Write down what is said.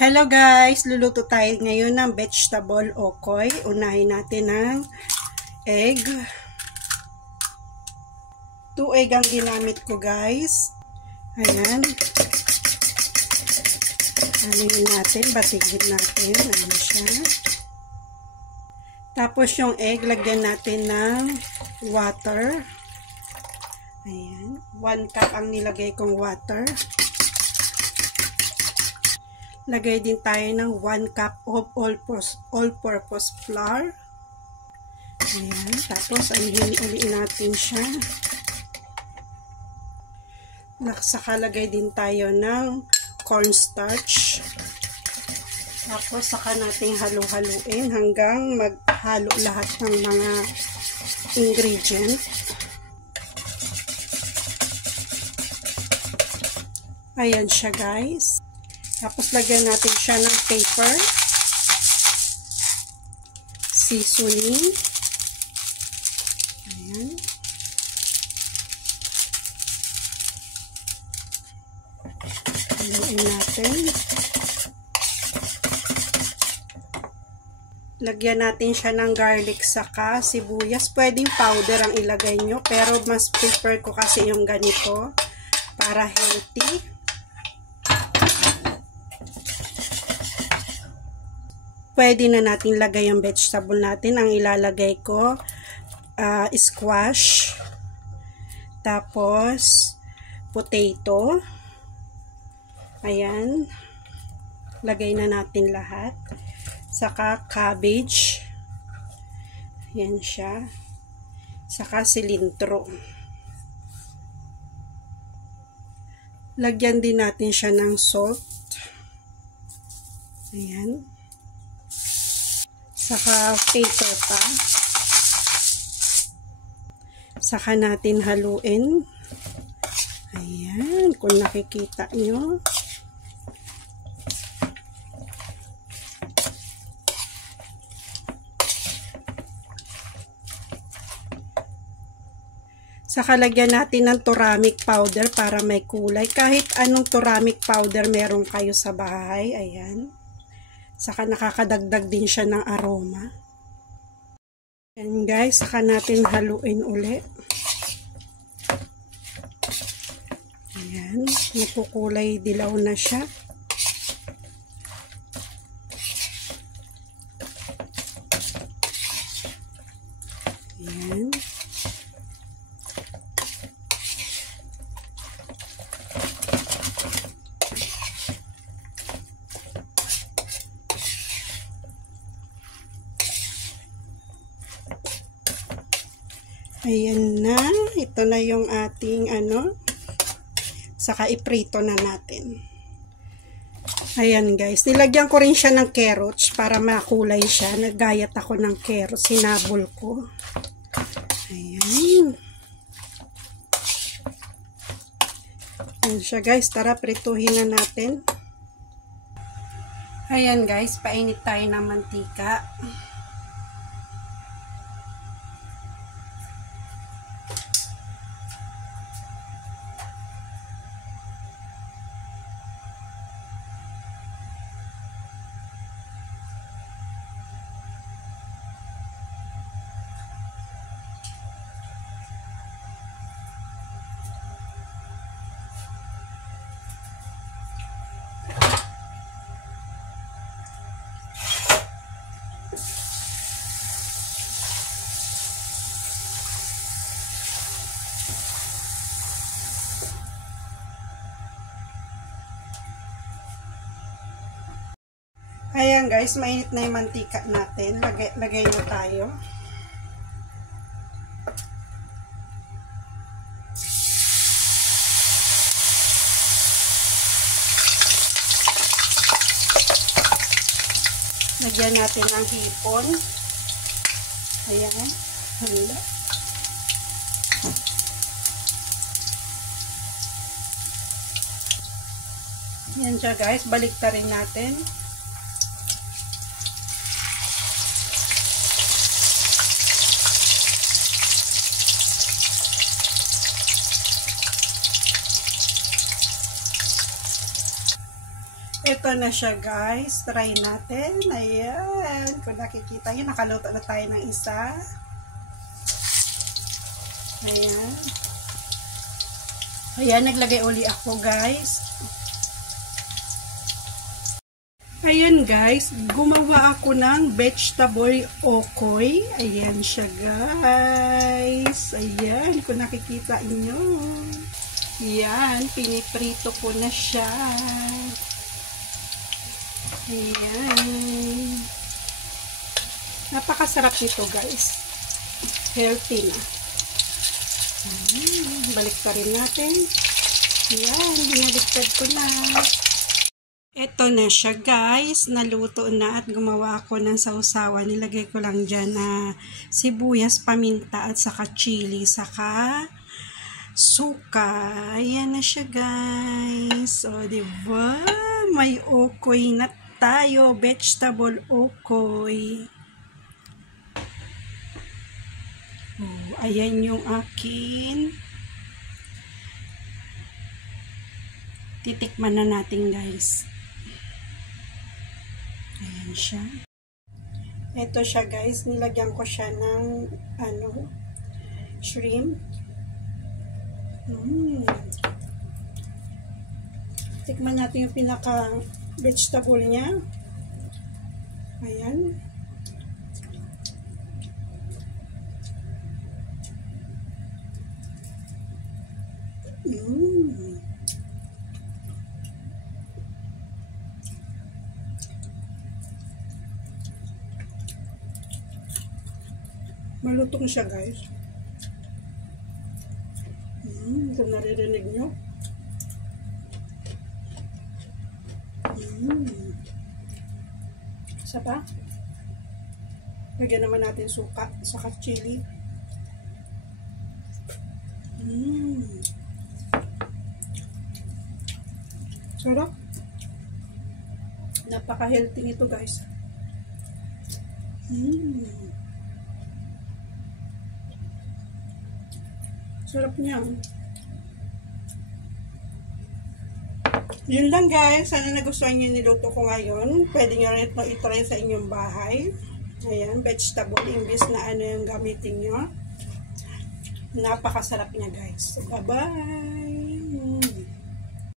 Hello guys! Luluto tayo ngayon ng vegetable okoy. Unahin natin ng egg. 2 egg ang ginamit ko guys. Ayan. Anuhin natin, batigin natin. Ayan siya. Tapos yung egg, lagyan natin ng water. Ayan. 1 cup ang nilagay kong water. Lagay din tayo ng 1 cup of all-purpose flour. Ayan. Tapos, uliin natin siya. Saka lagay din tayo ng cornstarch. Tapos, saka natin halu-haluin hanggang maghalo lahat ng mga ingredient. Ayan siya guys. Tapos, lagyan natin siya ng pepper, seasoning, ayan, haluin natin. Lagyan natin siya ng garlic saka sibuyas. Pwedeng powder ang ilagay nyo, pero mas prefer ko kasi yung ganito para healthy. Pwede na natin lagay yung vegetable natin. Ang ilalagay ko, squash, tapos potato. Ayan. Lagay na natin lahat. Saka cabbage. Ayan siya. Saka cilantro. Lagyan din natin siya ng salt. Ayan. Saka pepper pa. Saka natin haluin. Ayan, kung nakikita nyo. Saka lagyan natin ng turmeric powder para may kulay. Kahit anong turmeric powder meron kayo sa bahay. Ayan. Saka nakakadagdag din siya ng aroma. Ayan guys, saka natin haluin uli. Ayan, napukulay dilaw na siya. Ayan. Ayan na. Ito na yung ating saka iprito na natin. Ayan guys. Nilagyan ko rin siya ng carrots para makulay siya. Naggayat ako ng carrots. Sinabol ko. Ayan. Ayan siya guys. Tara, prituhin na natin. Ayan guys. Painit tayo ng mantika. Ayan guys, mainit na yung mantika natin. Lagay na tayo. Lagyan natin ng hipon. Ayan. Handa. Ayan siya guys, balik ta rin natin. Ito na siya guys. Try natin. Ayan. Kung nakikita nyo, nakaluto na tayo ng isa. Ayan. Ayan, naglagay uli ako guys. Ayan guys, gumawa ako ng vegetable okoy. Ayan siya guys. Ayan, kung nakikita inyo. Ayan, piniprito ko na siya. Ayan. Napakasarap nito guys. Healthy na. Baliktad rin natin. Ayan, binaliktad ko na. Ito na siya guys, naluto na at gumawa ako ng sausawan. Nilagay ko lang dyan na sibuyas, paminta at saka chili, saka suka. Ayan na siya guys. O diba? May okoy na tayo. Vegetable okoy. O, ayan yung akin. Titikman na natin guys. Ayan siya. Ito siya guys. Nilagyan ko siya ng shrimp. Tikman natin yung pinaka vegetable niya. Ayan. Malutong siya guys. Kung naririnig nyo. Isa pa. Lagyan naman natin suka, saka chili. Sarap. Napaka-healthy nito guys. Sarap niya. Yun lang guys. Sana nagustuhan nyo yung niluto ko ngayon. Pwede nyo rin ito itry sa inyong bahay. Ayan, vegetable imbis na yung gamitin nyo. Napakasarap niya guys. So, bye-bye!